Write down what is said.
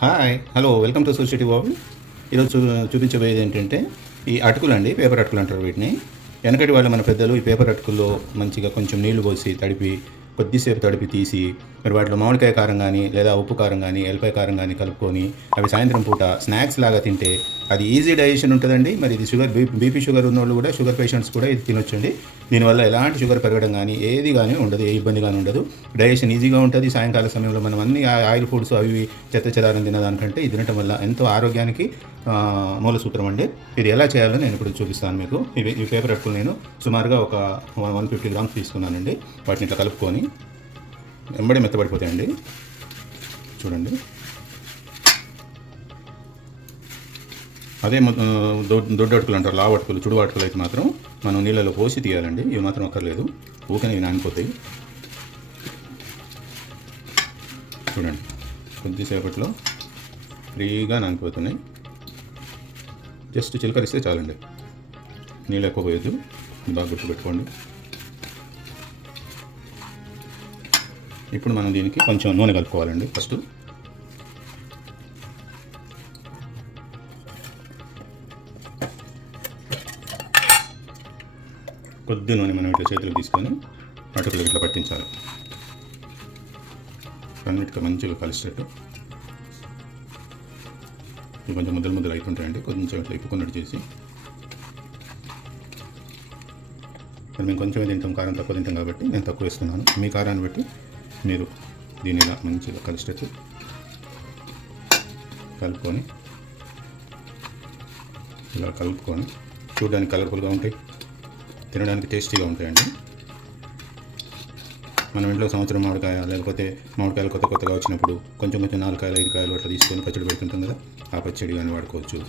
Hi hello welcome to society Babu ఈరోజు చూ చూపించబోయేది ఏంటంటే ఈ అటుకులు అండి పేపర్ అటుకులు అంటారు వీటిని. వెనకటి వాళ్ళు మన పెద్దలు ఈ పేపర్ అటుకుల్లో మంచిగా కొంచెం నీళ్ళు పోసి తడిపి కొద్దిసేపు తడిపి తీసి మరి వాటిలో మామిడికాయ కారం కానీ లేదా ఉప్పు కారం కానీ ఎల్లిపాయ కారం కానీ కలుపుకొని అవి సాయంత్రం పూట స్నాక్స్ లాగా తింటే అది ఈజీ డైజెషన్ ఉంటుందండి. మరి ఇది షుగర్ బీపీ షుగర్ ఉన్నోళ్ళు కూడా షుగర్ పేషెంట్స్ కూడా ఇది తినొచ్చండి. దీనివల్ల ఎలాంటి షుగర్ పెరగడం కానీ ఏది కానీ ఉండదు ఏ ఇబ్బంది కానీ ఉండదు. డైజెషన్ ఈజీగా ఉంటుంది. సాయంకాల సమయంలో మనం అన్ని ఆయిల్ ఫుడ్స్ అవి చెత్త చెదారం తినదానికంటే ఇది తినటం వల్ల ఎంతో ఆరోగ్యానికి మూలసూత్రం మూల సూత్రం అండి. ఇది ఎలా చేయాలో నేను ఇప్పుడు చూపిస్తాను మీకు. ఇవి ఈ పేపర్ అట్టుకుని నేను సుమారుగా ఒక వన్ ఫిఫ్టీ గ్రామ్స్ తీసుకున్నానండి. వాటిని ఇట్లా కలుపుకొని వెంబడి మెత్తబడిపోతాయండి. చూడండి. అదే దొడ్డు అటుకులు అంటారు లావు అటుకులు చుడు అటుకులు అయితే మాత్రం మనం నీళ్ళలో పోసి తీయాలండి. ఇవి మాత్రం అక్కర్లేదు. ఊకనే ఇవి నానిపోతాయి. చూడండి. కొద్దిసేపట్లో ఫ్రీగా నానిపోతున్నాయి. జస్ట్ చిలకరిస్తే చాలండి. నీళ్ళు ఎక్కువ పోయొద్దు. బాగా గుర్తుపెట్టుకోండి. ఇప్పుడు మనం దీనికి కొంచెం నూనె కలుపుకోవాలండి ఫస్ట్. కొద్ది నూనె మనం ఇట్లా చేతులు తీసుకొని అటుకులు ఇట్లా పట్టించాలి. అన్నిటికీ మంచిగా కలిసేటట్టు. ఇవి కొంచెం ముద్దలు ముద్దలు అవుతుంటాయండి. కొంచెం ఇట్లా ఇప్పుకున్నట్టు చేసి. మరి మేము కొంచెమే తింటాం కారం తక్కువ తింటాం కాబట్టి నేను తక్కువ వేస్తున్నాను. మీ కారాన్ని బట్టి మీరు దీన్ని ఇలా మంచిగా కలిసేటట్టు కలుపుకొని ఇలా కలుపుకొని చూడడానికి కలర్ఫుల్గా ఉంటాయి. తినడానికి టేస్టీగా ఉంటాయండి. మనం ఇంట్లో సంవత్సరం మామిడికాయ లేకపోతే మామిడికాయలు కొత్త కొత్తగా వచ్చినప్పుడు కొంచెం కొంచెం నాలుగు కాయలు ఐదు కాయలు అట్లా తీసుకొని పచ్చడి పెడుతుంటాం కదా ఆ పచ్చడి కానీ వాడుకోవచ్చు.